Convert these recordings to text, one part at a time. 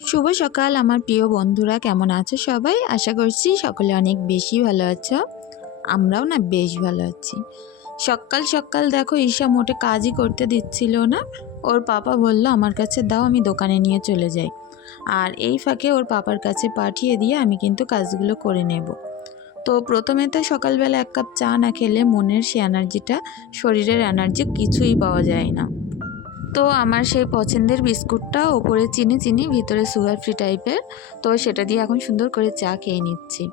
শুভ সকাল, আমার প্রিয় বন্ধুরা, কেমন আছো সবাই? আশা করছি সকলে অনেক বেশি ভালো আছো। আমরাও না বেশ ভালো আছি। সকাল সকাল দেখো, ঈশা মোটে কাজই করতে দিচ্ছিল না। ওর পাপা বলল, আমার কাছে দাও, আমি দোকানে নিয়ে চলে যাই। আর এই ফাঁকে ওর পাপার কাছে পাঠিয়ে দিয়ে আমি কিন্তু কাজগুলো করে নেব। তো প্রথমে তো সকালবেলা এক কাপ চা না খেলে মনের সে এনার্জিটা শরীরের এনার্জি কিছুই পাওয়া যায় না। তো আমার সেই পছন্দের বিস্কুটটা ওপরে চিনি চিনি, ভিতরে সুগার ফ্রি টাইপের তো সেটা দিয়ে এখন সুন্দর করে চা খেয়ে নিচ্ছি।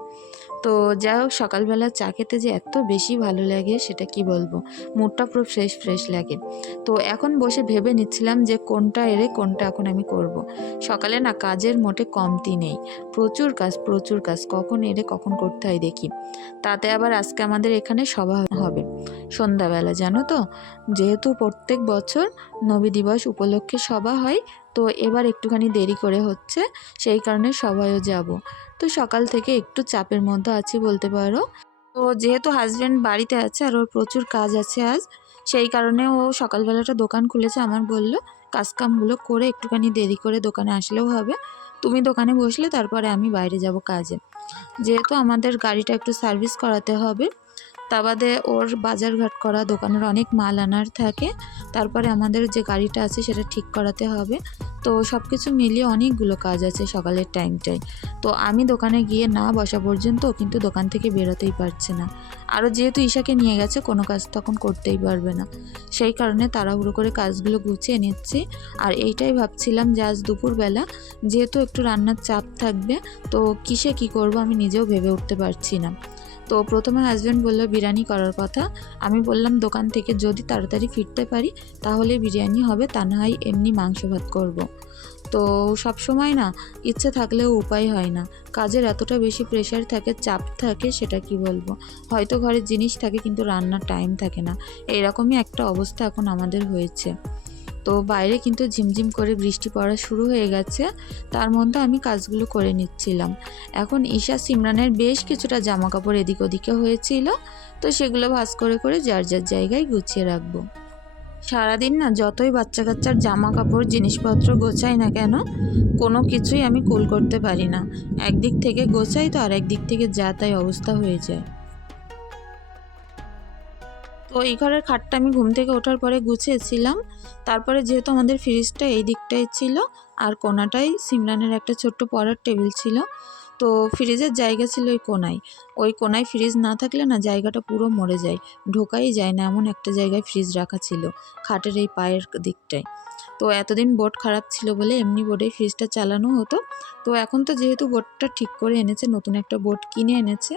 তো যাই হোক, সকালবেলা চা খেতে যে এত বেশি ভালো লাগে সেটা কি বলব? মুডটা পুরো ফ্রেশ ফ্রেশ লাগে। তো এখন বসে ভেবে নিচ্ছিলাম যে কোনটা এরে কোনটা এখন আমি করব। সকালে না কাজের মোটে কমতি নেই। প্রচুর কাজ প্রচুর কাজ। কখন এরে কখন করতে হয় দেখি। তাতে আবার আজকে আমাদের এখানে সভা হবে। সন্ধ্যাবেলা, জানো তো? যেহেতু প্রত্যেক বছর নবী দিবস উপলক্ষে সভা হয় তো এবার একটুখানি দেরি করে হচ্ছে, সেই কারণে সবাইও যাব। তো সকাল থেকে একটু চাপের মধ্যে আছি বলতে পারো। তো যেহেতু হাজব্যান্ড বাড়িতে আছে আর ওর প্রচুর কাজ আছে আজ, সেই কারণে ও সকালবেলাটা দোকান খুলেছে আমার বলল, কাজকামগুলো করে একটুখানি দেরি করে দোকানে আসলেও হবে। তুমি দোকানে বসলে তারপরে আমি বাইরে যাব কাজে। যেহেতু আমাদের গাড়িটা একটু সার্ভিস করাতে হবে তা বাদে ওর বাজারঘাট করা দোকানের অনেক মাল আনার থাকে। তারপরে আমাদের যে গাড়িটা আছে সেটা ঠিক করাতে হবে। তো সব কিছু মিলিয়ে অনেকগুলো কাজ আছে সকালের টাইমটাই তো আমি দোকানে গিয়ে না বসা পর্যন্ত কিন্তু দোকান থেকে বেরোতেই পারছে না। আরও যেহেতু ঈশাকে নিয়ে গেছে, কোনো কাজ তখন করতেই পারবে না। সেই কারণে তাড়াহুড়ো করে কাজগুলো গুছিয়ে নিচ্ছি। আর এইটাই ভাবছিলাম যে আজ দুপুরবেলা যেহেতু একটু রান্নার চাপ থাকবে, তো কিসে কি করব আমি নিজেও ভেবে উঠতে পারছি না। তো প্রথমে হাজব্যান্ড বলল, বিরিয়ানি করার কথা। আমি বললাম, দোকান থেকে যদি তাড়াতাড়ি ফিরতে পারি, তাহলে বিরিয়ানি হবে, তা না হয় এমনি মাংস ভাত করব। তো সব সময় না, ইচ্ছে থাকলেও উপায় হয় না। কাজের এতটা বেশি প্রেশার থাকে, চাপ থাকে, সেটা কি বলব? হয়তো ঘরের জিনিস থাকে, কিন্তু রান্নার টাইম থাকে না। এরকমই একটা অবস্থা এখন আমাদের হয়েছে। তো বাইরে কিন্তু ঝিমঝিম করে বৃষ্টি পড়া শুরু হয়ে গেছে। তার মধ্যে আমি কাজগুলো করে নিচ্ছিলাম। এখন ঈশা সিমরানের বেশ কিছুটা জামা কাপড় এদিক ওদিকে হয়েছিল, তো সেগুলো ভাঁজ করে করে যার যার জায়গায় গুছিয়ে রাখব। সারাদিন না যতই বাচ্চা কাচ্চার জামা কাপড় জিনিসপত্র গোছাই না কেন, কোনো কিছুই আমি কুল করতে পারি না। একদিক থেকে গোছাই তো আর একদিক থেকে যা তাই অবস্থা হয়ে যায়। তো এই ঘরের খাটটা আমি ঘুম থেকে ওঠার পরে গুছিয়েছিলাম। তারপরে যেহেতু আমাদের ফ্রিজটা এই দিকটাই ছিল, আর কোনাটাই সিমরানের একটা ছোট্ট পড়ার টেবিল ছিল, তো ফ্রিজের জায়গা ছিল ওই কোনায়। ওই কোনায় ফ্রিজ না থাকলে না জায়গাটা পুরো মরে যায়, ঢোকাই যায় না এমন একটা জায়গায় ফ্রিজ রাখা ছিল, খাটের এই পায়ের দিকটায়। তো এতদিন বোর্ড খারাপ ছিল বলে এমনি বোর্ডে ফ্রিজটা চালানো হতো। তো এখন তো যেহেতু বোর্ডটা ঠিক করে এনেছে, নতুন একটা বোর্ড কিনে এনেছে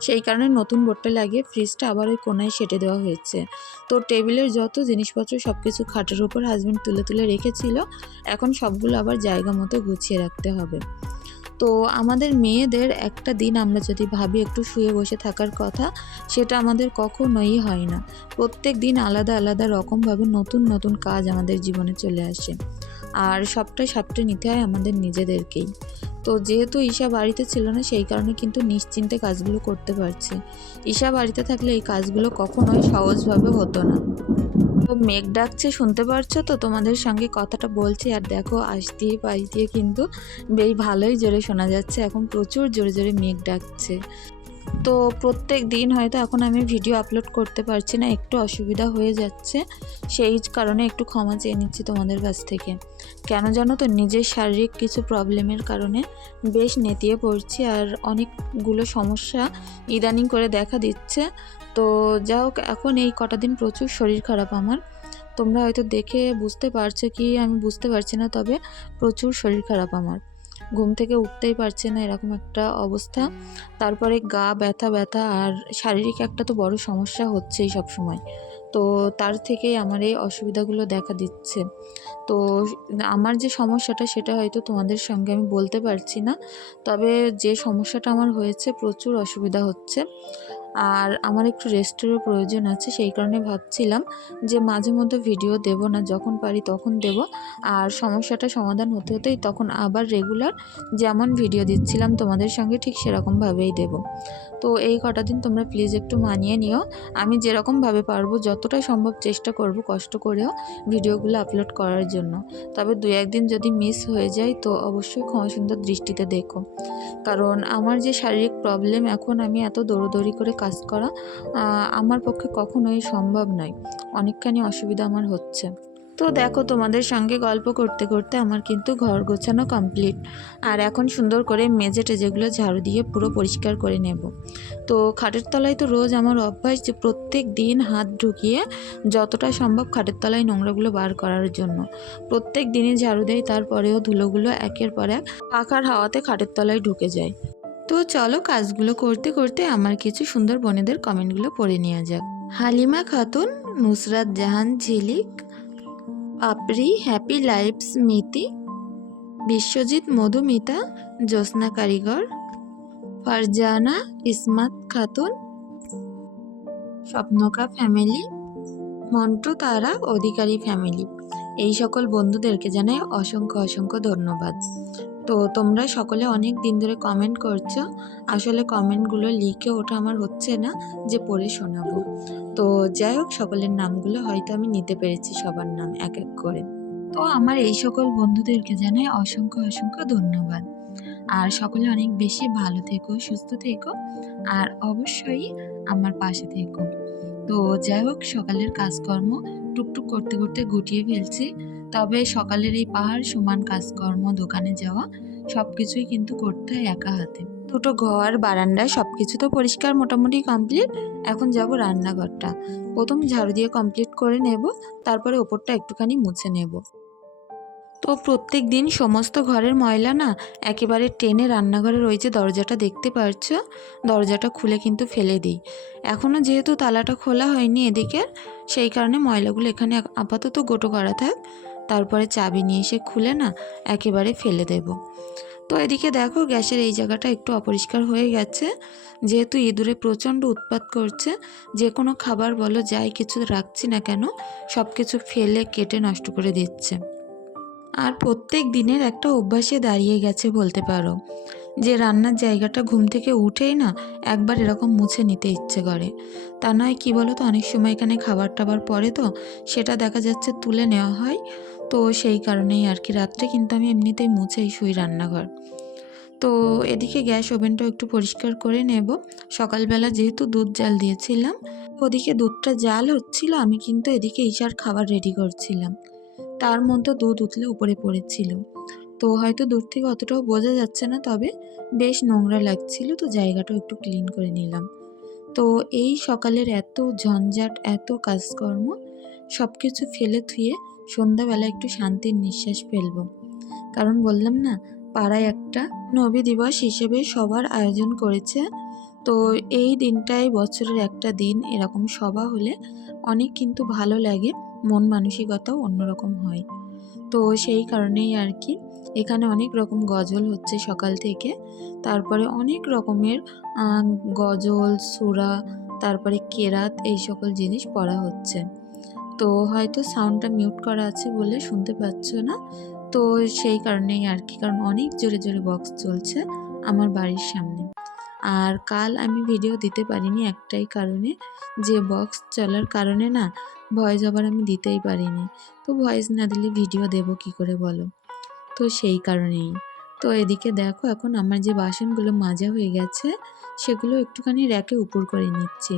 সেই কারণে নতুন বোর্ডটা লাগিয়ে ফ্রিজটা আবার ওই কোনায় সেটে দেওয়া হয়েছে। তো টেবিলের যত জিনিসপত্র সব কিছু খাটের উপর হাজব্যান্ড তুলে তুলে রেখেছিল, এখন সবগুলো আবার জায়গা মতো গুছিয়ে রাখতে হবে। তো আমাদের মেয়েদের একটা দিন আমরা যদি ভাবি একটু শুয়ে বসে থাকার কথা, সেটা আমাদের কখনোই হয় না। প্রত্যেক দিন আলাদা আলাদা রকমভাবে নতুন নতুন কাজ আমাদের জীবনে চলে আসে। আর সবটাই সাপটে নিতে হয় আমাদের নিজেদেরকেই। তো যেহেতু ঈশা বাড়িতে ছিল না, সেই কারণে কিন্তু নিশ্চিন্তে কাজগুলো করতে পারছি। ঈশা বাড়িতে থাকলে এই কাজগুলো কখনোই সহজভাবে হতো না। তো মেঘ ডাকছে, শুনতে পারছ তো? তোমাদের সঙ্গে কথাটা বলছি, আর দেখো আশ দিয়ে, পাশ দিয়ে কিন্তু বেশ ভালোই জোরে শোনা যাচ্ছে। এখন প্রচুর জোরে জোরে মেঘ ডাকছে। তো প্রত্যেক দিন হয়তো এখন আমি ভিডিও আপলোড করতে পারছি না, একটু অসুবিধা হয়ে যাচ্ছে। সেই কারণে একটু ক্ষমা চেয়ে নিচ্ছি তোমাদের কাছ থেকে। কেন জানো তো, নিজের শারীরিক কিছু প্রবলেমের কারণে বেশ নেতিয়ে পড়ছি আর অনেকগুলো সমস্যা ইদানিং করে দেখা দিচ্ছে। তো যা হোক, এখন এই কটা দিন প্রচুর শরীর খারাপ আমার। তোমরা হয়তো দেখে বুঝতে পারছ কি, আমি বুঝতে পারছি না, তবে প্রচুর শরীর খারাপ আমার। ঘুম থেকে উঠতেই পারছে না, এরকম একটা অবস্থা। তারপরে গা ব্যথা ব্যথা, আর শারীরিক একটা তো বড় সমস্যা হচ্ছেই সব সময় তো তার থেকেই আমার এই অসুবিধাগুলো দেখা দিচ্ছে। তো আমার যে সমস্যাটা সেটা হয়তো তোমাদের সঙ্গে আমি বলতে পারছি না, তবে যে সমস্যাটা আমার হয়েছে প্রচুর অসুবিধা হচ্ছে। আর আমার একটু রেস্টেরও প্রয়োজন আছে, সেই কারণে ভাবছিলাম যে মাঝে মধ্যে ভিডিও দেব না, যখন পারি তখন দেব। আর সমস্যাটা সমাধান হতে হতেই তখন আবার রেগুলার যেমন ভিডিও দিচ্ছিলাম তোমাদের সঙ্গে ঠিক সেরকমভাবেই দেব। তো এই কটা দিন তোমরা প্লিজ একটু মানিয়ে নিও। আমি যেরকমভাবে পারব যতটা সম্ভব চেষ্টা করব কষ্ট করেও ভিডিওগুলো আপলোড করার জন্য। তবে দু একদিন যদি মিস হয়ে যায় তো অবশ্যই ক্ষমা সুন্দর দৃষ্টিতে দেখো। কারণ আমার যে শারীরিক প্রবলেম এখন আমি এত দৌড়োদৌড়ি করে কাজ করা আমার পক্ষে কখনোই সম্ভব নয়। অনেকখানি অসুবিধা আমার হচ্ছে। তো দেখো তোমাদের সঙ্গে গল্প করতে করতে আমার কিন্তু ঘর গোছানো কমপ্লিট আর এখন সুন্দর করে মেজে টেজেগুলো ঝাড়ু দিয়ে পুরো পরিষ্কার করে নেব। তো খাটের তলায় তো রোজ আমার অভ্যাস যে প্রত্যেক দিন হাত ঢুকিয়ে যতটা সম্ভব খাটের তলায় নোংরাগুলো বার করার জন্য। প্রত্যেক দিনই ঝাড়ু দেয় তারপরেও ধুলোগুলো একের পর এক পাখার হাওয়াতে খাটের তলায় ঢুকে যায়। তো চলো কাজগুলো করতে করতে আমার কিছু সুন্দর বোনেদের কমেন্টগুলো পড়ে নেওয়া যাক। হালিমা খাতুন, নুসরাত জাহান, ঝিলিক পাপড়ি হ্যাপি লাইফ স্মৃতি বিশ্বজিৎ মধুমিতা, জ্যোৎস্না কারিগর, ফারজানা ইসমাত খাতুন, স্বপ্নকা ফ্যামিলি, মন্টু তারা অধিকারী ফ্যামিলি। এই সকল বন্ধুদেরকে জানাই অসংখ্য অসংখ্য ধন্যবাদ। তো তোমরা সকলে অনেক দিন ধরে কমেন্ট করছ। আসলে কমেন্টগুলো লিখে ওটা আমার হচ্ছে না, যে পড়ে শোনাবো। তো যাই হোক, সকলের নামগুলো হয়তো আমি নিতে পেরেছি সবার নাম এক এক করে। তো আমার এই সকল বন্ধুদেরকে জানাই অসংখ্য অসংখ্য ধন্যবাদ। আর সকলে অনেক বেশি ভালো থেকো, সুস্থ থেকো, আর অবশ্যই আমার পাশে থেকো। তো যাই হোক, সকালের কাজকর্ম টুকটুক করতে করতে গুটিয়ে ফেলছি। তবে সকালের এই পাহাড়, সমান কাজকর্ম, দোকানে যাওয়া সব কিছুই কিন্তু করতে হয় একা হাতে। দুটো ঘর, বারান্দা সব কিছু তো পরিষ্কার মোটামুটি কমপ্লিট এখন যাব রান্নাঘরটা। প্রথম ঝাড়ু দিয়ে কমপ্লিট করে নেব, তারপরে ওপরটা একটুখানি মুছে নেব। তো প্রত্যেক দিন সমস্ত ঘরের ময়লা না, একেবারে টেনে রান্নাঘরের ওই যে দরজাটা দেখতে পারছ? দরজাটা খুলে কিন্তু ফেলে দিই। এখনও যেহেতু তালাটা খোলা হয়নি এদিকে সেই কারণে ময়লাগুলো এখানে আপাতত গোটো করা থাক। তারপরে চাবি নিয়ে এসে খুলে না একেবারে ফেলে দেব। তো এদিকে দেখো গ্যাসের এই জায়গাটা একটু অপরিষ্কার হয়ে গেছে। যেহেতু ইঁদুরে প্রচণ্ড উৎপাত করছে, যে কোনো খাবার বলো, যাই কিছু রাখছি না কেন সব কিছু ফেলে, কেটে নষ্ট করে দিচ্ছে। আর প্রত্যেক দিনের একটা অভ্যাসে দাঁড়িয়ে গেছে বলতে পারো। যে রান্নার জায়গাটা ঘুম থেকে উঠেই না একবার এরকম মুছে নিতে ইচ্ছে করে। তা নয়, কি বলো তো অনেক সময় এখানে খাবার টাবার পরে তো, সেটা দেখা যাচ্ছে তুলে নেওয়া হয়। তো সেই কারণেই আর কি রাত্রে কিন্তু আমি এমনিতেই মুছেই শুই রান্নাঘর। তো এদিকে গ্যাস ওভেনটাও একটু পরিষ্কার করে নেব। সকালবেলা যেহেতু দুধ জাল দিয়েছিলাম, ওদিকে দুধটা জাল হচ্ছিল, আমি কিন্তু এদিকে ঈশার খাবার রেডি করছিলাম। তার মধ্যে দুধ উতলে উপরে পড়েছিল। তো হয়তো দূর থেকে অতটাও বোঝা যাচ্ছে না, তবে বেশ নোংরা লাগছিল, তো জায়গাটাও একটু ক্লিন করে নিলাম। তো এই সকালের এত ঝঞ্ঝাট, এত কাজকর্ম সব কিছু ফেলে থুয়ে সন্ধ্যাবেলা একটু শান্তির নিঃশ্বাস ফেলব। কারণ বললাম না, পাড়ায় একটা নবী দিবস হিসেবে সবার আয়োজন করেছে। তো এই দিনটাই বছরের একটা দিন, এরকম সভা হলে অনেক কিন্তু ভালো লাগে, মন মানসিকতাও অন্যরকম হয়। তো সেই কারণেই আর কি, এখানে অনেক রকম গজল হচ্ছে সকাল থেকে, তারপরে অনেক রকমের গজল, সুরা, তারপরে কেরাত, এই সকল জিনিস পড়া হচ্ছে। তো হয়তো সাউন্ডটা মিউট করা আছে বলে শুনতে পাচ্ছ না। তো সেই কারণেই আর কি, কারণ অনেক জোরে জোরে বক্স চলছে আমার বাড়ির সামনে। আর কাল আমি ভিডিও দিতে পারিনি একটাই কারণে, যে বক্স চলার কারণে না ভয়েস ওভার আমি দিতেই পারিনি। তো ভয়েস না দিলে ভিডিও দেব কি করে বলো? তো সেই কারণেই। তো এদিকে দেখো এখন আমার যে বাসনগুলো মাজা হয়ে গেছে, সেগুলো একটুখানি র্যাকে উপর করে নিচ্ছি।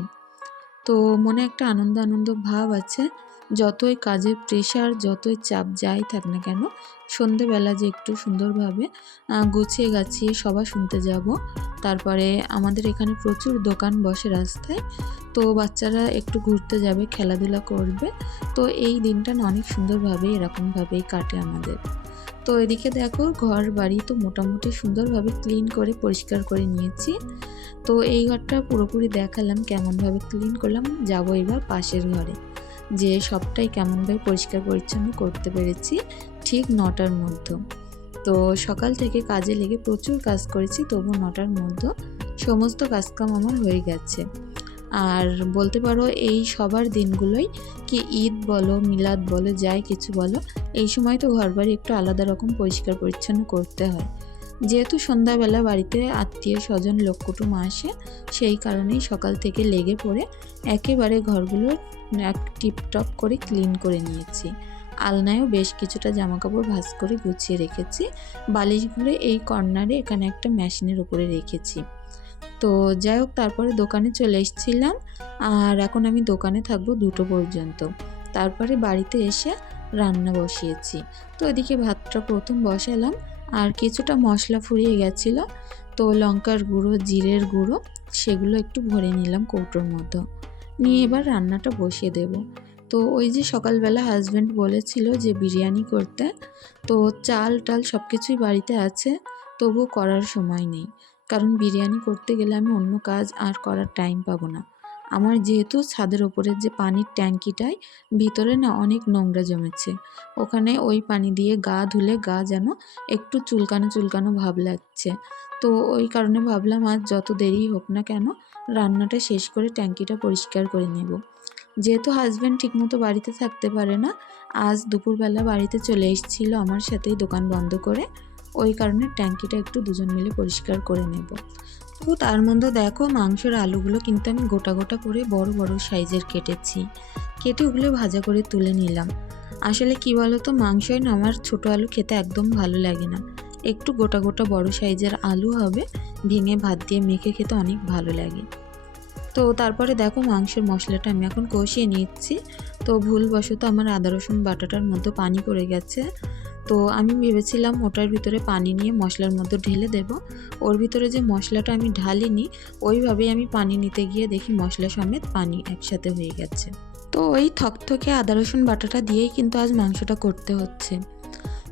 তো মনে একটা আনন্দ আনন্দ ভাব আছে যতই কাজের প্রেশার যতই চাপ যাই থাক না কেন, সন্ধেবেলা যে একটু সুন্দরভাবে গুছিয়ে গাছিয়ে সভা শুনতে যাব। তারপরে আমাদের এখানে প্রচুর দোকান বসে রাস্তায়, তো বাচ্চারা একটু ঘুরতে যাবে, খেলাধুলা করবে। তো এই দিনটা অনেক সুন্দরভাবে, এরকমভাবেই কাটে আমাদের। তো এদিকে দেখো, ঘর বাড়ি তো মোটামুটি সুন্দরভাবে ক্লিন করে, পরিষ্কার করে নিয়েছি। তো এই ঘরটা পুরোপুরি দেখালাম, কেমনভাবে ক্লিন করলাম, যাব এবার পাশের ঘরে। যে সবটাই কেমনভাবে পরিষ্কার পরিচ্ছন্ন করতে পেরেছি ঠিক নটার মধ্যে। তো সকাল থেকে কাজে লেগে প্রচুর কাজ করেছি, তবু নটার মধ্যে সমস্ত কাজকাম আমার হয়ে গেছে। আর বলতে পারো এই সবার দিনগুলোই কি ঈদ বলো, মিলাদ বলো, যাই কিছু বলো, এই সময় তো ঘর বাড়ি একটু আলাদা রকম পরিষ্কার পরিচ্ছন্ন করতে হয়। যেহেতু সন্ধ্যাবেলা বাড়িতে আত্মীয় স্বজন লোক কুটুম আসে, সেই কারণেই সকাল থেকে লেগে পড়ে একেবারে ঘরগুলো এক টিপটপ করে ক্লিন করে নিয়েছি। আলনায়ও বেশ কিছুটা জামা কাপড় ভাঁজ করে গুছিয়ে রেখেছি। বালিশগুলো এই কর্নারে এখানে একটা মেশিনের উপরে রেখেছি। তো যাই হোক, তারপরে দোকানে চলে এসেছিলাম আর এখন আমি দোকানে থাকব দুটো পর্যন্ত। তারপরে বাড়িতে এসে রান্না বসিয়েছি। তো এদিকে ভাতটা প্রথম বসালাম। আর কিছুটা মশলা ফুরিয়ে গেছিল, তো লঙ্কার গুঁড়ো, জিরের গুঁড়ো, সেগুলো একটু ভরে নিলাম কৌটোর মতো নিয়ে এবার রান্নাটা বসিয়ে দেব। তো ওই যে সকালবেলা হাজব্যান্ড বলেছিল যে বিরিয়ানি করতে, তো চাল টাল সব কিছুই বাড়িতে আছে, তবুও করার সময় নেই। কারণ বিরিয়ানি করতে গেলে আমি অন্য কাজ আর করার টাইম পাবো না। আমার যেহেতু ছাদের ওপরের যে পানির ট্যাঙ্কিটায় ভিতরে না অনেক নোংরা জমেছে। ওখানে ওই পানি দিয়ে গা ধুলে গা যেন একটু চুলকানো চুলকানো ভাব লাগছে। তো ওই কারণে ভাবলাম আজ যত দেরি হোক না কেন রান্নাটা শেষ করে ট্যাঙ্কিটা পরিষ্কার করে নেব। যেহেতু হাজব্যান্ড ঠিকমতো বাড়িতে থাকতে পারে না, আজ দুপুরবেলা বাড়িতে চলে এসেছিল আমার সাথেই দোকান বন্ধ করে, ওই কারণে ট্যাঙ্কিটা একটু দুজন মিলে পরিষ্কার করে নেব। তো তার মধ্যে দেখো মাংসের আলুগুলো কিন্তু আমি গোটা গোটা করে বড় বড় সাইজের কেটেছি। কেটে ওগুলো ভাজা করে তুলে নিলাম। আসলে কি বলো তো মাংসই না, আমার ছোটো আলু খেতে একদম ভালো লাগে না। একটু গোটা গোটা বড় সাইজের আলু হবে, ভেঙে ভাত দিয়ে মেখে খেতে অনেক ভালো লাগে। তো তারপরে দেখো মাংসের মশলাটা আমি এখন কষিয়ে নিচ্ছি। তো ভুলবশত আমার আদা রসুন বাটাটার মধ্যে পানি পড়ে গেছে। তো আমি ভেবেছিলাম ওটার ভিতরে পানি নিয়ে মশলার মধ্যে ঢেলে দেব। ওর ভিতরে যে মশলাটা আমি ঢালিনি, ওইভাবেই আমি পানি নিতে গিয়ে দেখি মশলা সমেত পানি একসাথে হয়ে গেছে। তো ওই থকথকে আদা, রসুন বাটাটা দিয়েই কিন্তু আজ মাংসটা করতে হচ্ছে।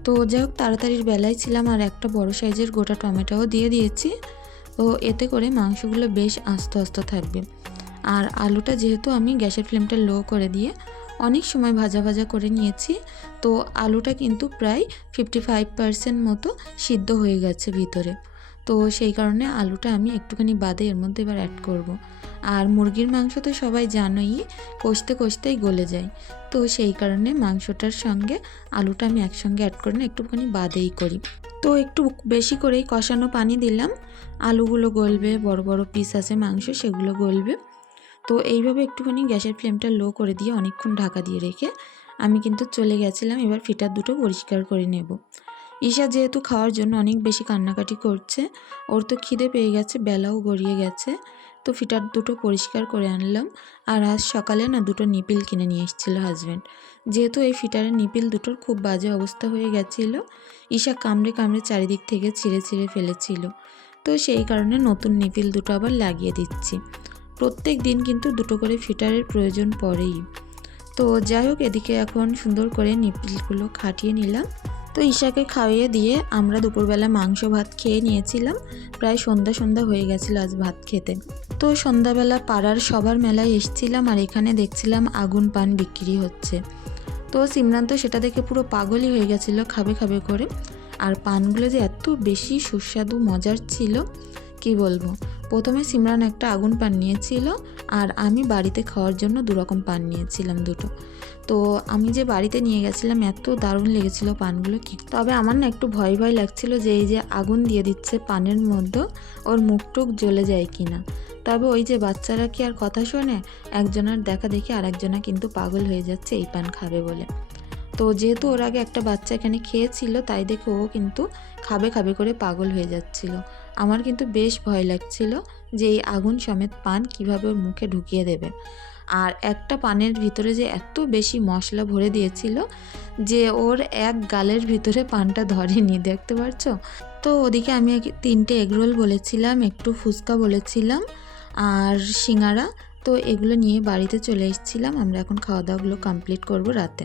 তো যাই হোক তাড়াতাড়ির বেলায় ছিলাম আর একটা বড় সাইজের গোটা টমেটোও দিয়ে দিয়েছি। তো এতে করে মাংসগুলো বেশ আস্তে আস্তে থাকবে। আর আলুটা যেহেতু আমি গ্যাসের ফ্লেমটা লো করে দিয়ে অনেক সময় ভাজা ভাজা করে নিয়েছি। তো আলুটা কিন্তু প্রায় ফিফটি ফাইভ পারসেন্ট মতো সিদ্ধ হয়ে গেছে ভিতরে। তো সেই কারণে আলুটা আমি একটুখানি বাদে এর মধ্যে এবার অ্যাড করব। আর মুরগির মাংস তো সবাই জানোই, কষতে কষতেই গলে যায়। তো সেই কারণে মাংসটার সঙ্গে আলুটা আমি একসঙ্গে অ্যাড করে না, একটুখানি বাদেই করি। তো একটু বেশি করেই কষানো পানি দিলাম। আলুগুলো গলবে, বড় বড় পিস আছে মাংস, সেগুলো গলবে। তো এইভাবে একটুখানি গ্যাসের ফ্লেমটা লো করে দিয়ে অনেকক্ষণ ঢাকা দিয়ে রেখে আমি কিন্তু চলে গেছিলাম। এবার ফিটার দুটো পরিষ্কার করে নেব। ঈশা যেহেতু খাওয়ার জন্য অনেক বেশি কান্নাকাটি করছে, ওর তো খিদে পেয়ে গেছে, বেলাও গড়িয়ে গেছে। তো ফিটার দুটো পরিষ্কার করে আনলাম আর আজ সকালে না দুটো নিপিল কিনে নিয়ে এসেছিল হাজব্যান্ড যেহেতু এই ফিটারের নিপিল দুটোর খুব বাজে অবস্থা হয়ে গেছিল, ঈশা কামড়ে কামড়ে চারিদিক থেকে ছিঁড়ে ছিঁড়ে ফেলেছিল। তো সেই কারণে নতুন নিপিল দুটো আবার লাগিয়ে দিচ্ছি। প্রত্যেক দিন কিন্তু দুটো করে ফিটারের প্রয়োজন পড়েই। তো যাই হোক, এদিকে এখন সুন্দর করে নিপিলগুলো খাটিয়ে নিলাম। তো ঈশাকে খাইয়ে দিয়ে আমরা দুপুরবেলা মাংস ভাত খেয়ে নিয়েছিলাম। প্রায় সন্ধ্যা সন্ধ্যা হয়ে গেছিল আজ ভাত খেতে। তো সন্ধ্যাবেলা পাড়ার সবার মেলায় এসছিলাম আর এখানে দেখছিলাম আগুন পান বিক্রি হচ্ছে। তো সিমরান তো সেটা দেখে পুরো পাগলই হয়ে গেছিল খাবে খাবে করে। আর পানগুলো যে এত বেশি সুস্বাদু, মজার ছিল কি বলব? প্রথমে সিমরান একটা আগুন পান নিয়েছিল আর আমি বাড়িতে খাওয়ার জন্য দুরকম পান নিয়েছিলাম দুটো। তো আমি যে বাড়িতে নিয়ে গেছিলাম, এত দারুণ লেগেছিল পানগুলো কি তবে আমার না একটু ভয় ভয় লাগছিল যে এই যে আগুন দিয়ে দিচ্ছে পানের মধ্যে, ওর মুখ টুক জ্বলে যায় কি না তবে ওই যে বাচ্চারা কি আর কথা শোনে? একজনের দেখা দেখে আর একজনা কিন্তু পাগল হয়ে যাচ্ছে এই পান খাবে বলে। তো যেহেতু ওর আগে একটা বাচ্চা এখানে খেয়েছিল, তাই দেখে ও কিন্তু খাবে খাবে করে পাগল হয়ে যাচ্ছিল। আমার কিন্তু বেশ ভয় লাগছিল যে এই আগুন সমেত পান কীভাবে ওর মুখে ঢুকিয়ে দেবে। আর একটা পানের ভিতরে যে এত বেশি মশলা ভরে দিয়েছিল যে ওর এক গালের ভিতরে পানটা ধরেনি, দেখতে পারছ? তো ওদিকে আমি তিনটে এগরোল বলেছিলাম, একটু ফুচকা বলেছিলাম আর সিঙ্গারা। তো এগুলো নিয়ে বাড়িতে চলে এসেছিলাম, আমরা এখন খাওয়া দাওয়াগুলো কমপ্লিট করব রাতে।